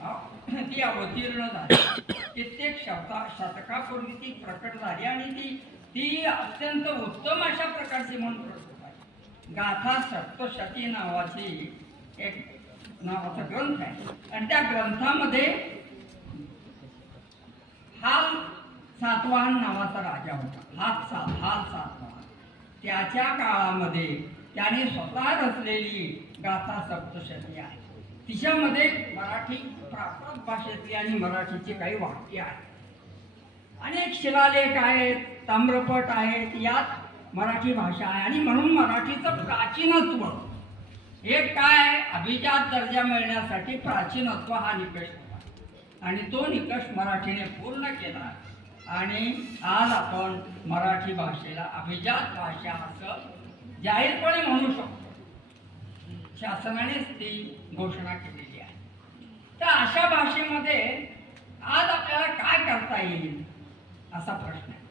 ती अवतीर्ण झाली. कित्येक शतकापूर्वी ती प्रकट झाली आणि ती ती अत्यंत उत्तम अशा प्रकारची म्हणून प्रस्तुत आहे. गाथा सप्तशती नावाचा ग्रंथ आहे आणि त्या ग्रंथामध्ये हाल सातवाहन नावाचा राजा होता. हाल सातवाहन त्याच्या काळामध्ये त्याने स्वतः रचलेली गाथा सप्तशती आहे. तिच्यामध्ये मराठी प्राकृत भाषेतली आणि मराठीची काही वाक्य आहेत. अनेक शिलालेख आहेत, ताम्रपट आहेत, यात मराठी भाषा आहे आणि म्हणून मराठीचं प्राचीनत्व हे काय, अभिजात दर्जा मिळण्यासाठी प्राचीनत्व हा निकष होता आणि तो निकष मराठीने पूर्ण केला आणि आज आपण मराठी भाषेला अभिजात भाषा असं जाहीरपणे म्हणू शकतो. शासनानेच ती घोषणा केलेली आहे. तर अशा भाषेमध्ये आज आपल्याला काय करता येईल असा प्रश्न आहे.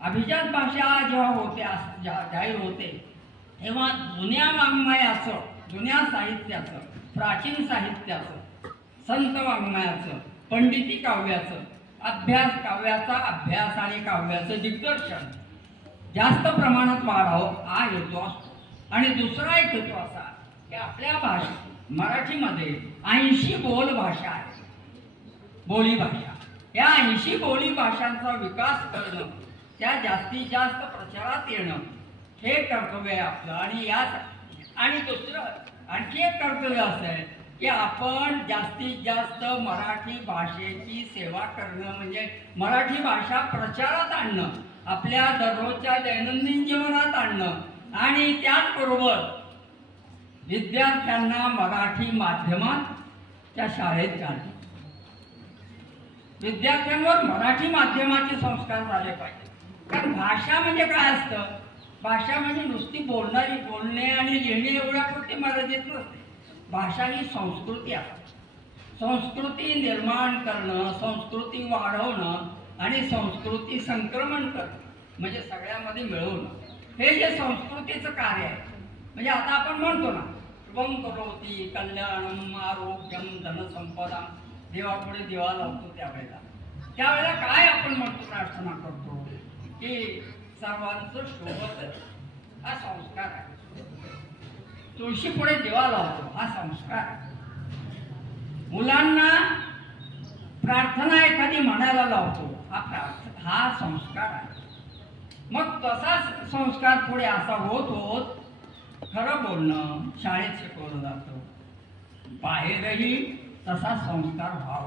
अभिजात भाषा जेव्हा होते जाहीर होते तेव्हा जुन्या वाङ्मयाचं, जुन्या साहित्याचं, प्राचीन साहित्याचं, संत वाङ्मयाचं, पंडिती काव्याचं, काव्याचा अभ्यास आणि काव्याचं दिग्दर्शन जास्त प्रमाणात वाढावं हा हेतू असतो. आणि दुसरा एक हेतू असा की आपल्या मराठीमध्ये 80 बोल भाषा आहे, बोली भाषा. या 80 बोली भाषांचा विकास करणं, त्या जास्तीत जास्त प्रचारात येणं हे कर्तव्य आहे आपलं. आणि दुसरं आणखी एक कर्तव्य असं आहे की आपण जास्तीत जास्त मराठी भाषेची सेवा करणं, म्हणजे मराठी भाषा प्रचारात आणणं, आपल्या दररोजच्या दैनंदिन जीवनात आणणं आणि त्याचबरोबर विद्यार्थ्यांना मराठी माध्यमात त्या शाळेत घालणं. विद्यार्थ्यांवर मराठी माध्यमाचे संस्कार झाले पाहिजे. कारण भाषा म्हणजे काय असतं, भाषा म्हणजे नुसती बोलणे आणि लिहिणे एवढ्यापुरती मर्यादित नसते. भाषा ही संस्कृती आहे. संस्कृती निर्माण करणं, संस्कृती वाढवणं आणि संस्कृती संक्रमण करणं म्हणजे सगळ्यामध्ये मिळवणं, हे जे संस्कृतीचं कार्य आहे. म्हणजे आता आपण म्हणतो ना, शुभं करोति कल्याणम आरोग्यम धनसंपदा, देवापुढे दिवा लावतो त्यावेळेला काय आपण म्हणतो, प्रार्थना करतो की सर्वांचं शोभत, हा संस्कार आहे. तुळशी पुढे दिवा लावतो हा संस्कार आहे. मुलांना प्रार्थना एखादी म्हणायला लावतो हा संस्कार आहे. मग तसा संस्कार पुढे असा होत होत खरं बोलणं शाळेत शिकवलं जातं. बाहेरही तसा संस्कार व्हावा.